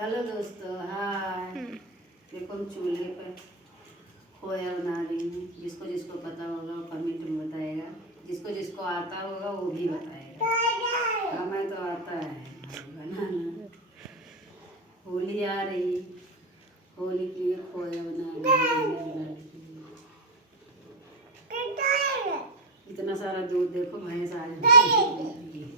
हेलो दोस्तों, हाय। देखो हम चूल्हे पर खोया बना रही हूँ। जिसको जिसको पता होगा वो कमेंट में बताएगा, जिसको जिसको आता होगा वो भी बताएगा। हमें तो आता है बनाना। होली आ रही, होली के लिए खोया बना रही हूँ। इतना सारा दूध देखो, भैंस आ जाती है।